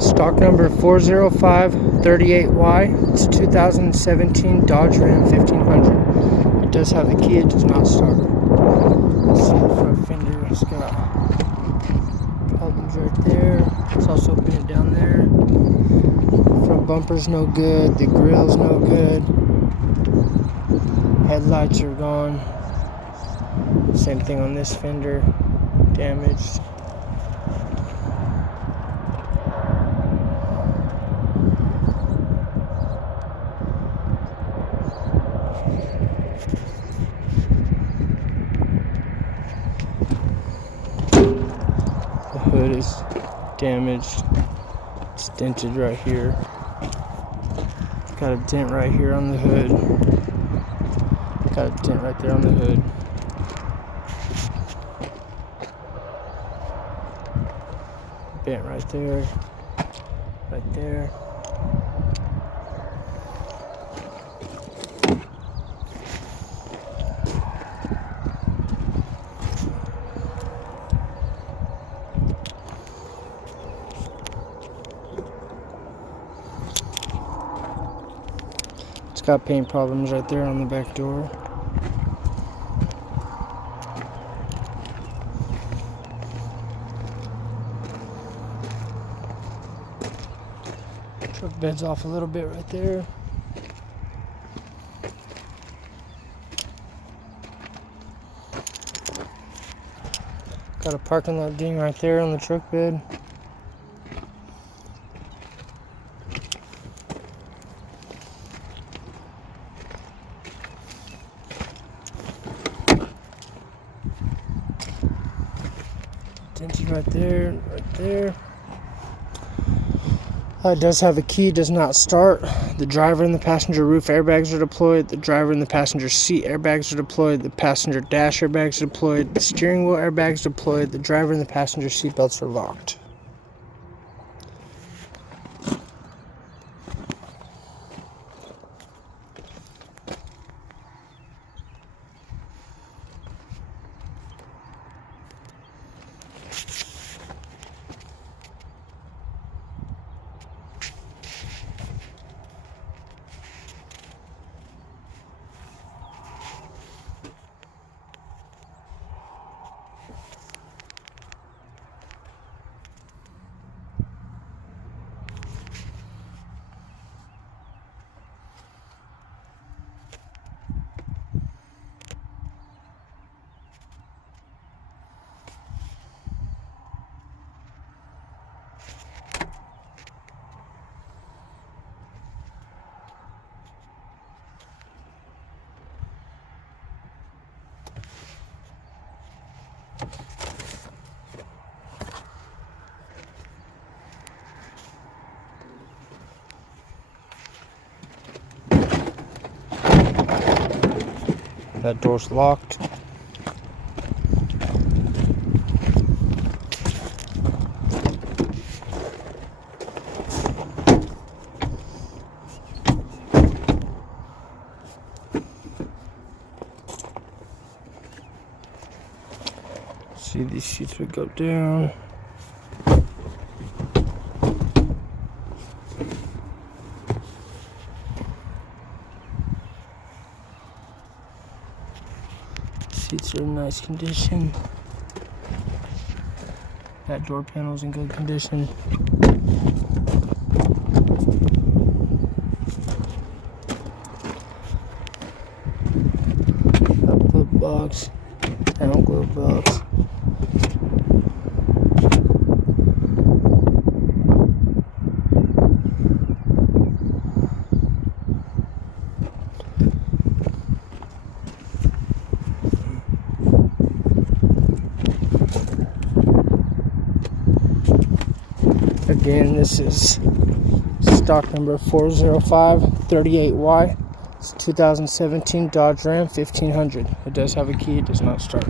Stock number 40538Y. It's a 2017 Dodge Ram 1500. It does have the key, it does not start. Let's see the front fender. It's got problems right there. It's also bent down there. Front bumper's no good. The grill's no good. Headlights are gone. Same thing on this fender. Damaged. The hood is damaged. It's dented right here. Got a dent right here on the hood. Got a dent right there on the hood. Bent right there. Right there. It's got paint problems right there on the back door. Truck bed's off a little bit right there. Got a parking lot ding right there on the truck bed. Dented right there, right there. It does have a key, does not start. The driver and the passenger roof airbags are deployed. The driver and the passenger seat airbags are deployed. The passenger dash airbags are deployed. The steering wheel airbags deployed. The driver and the passenger seat belts are locked. That door's locked. See, these sheets would go down. Seats are in nice condition. That door panel's in good condition. Up glove box, down glove box. Again, this is stock number 40538Y. It's 2017 Dodge Ram 1500. It does have a key, it does not start.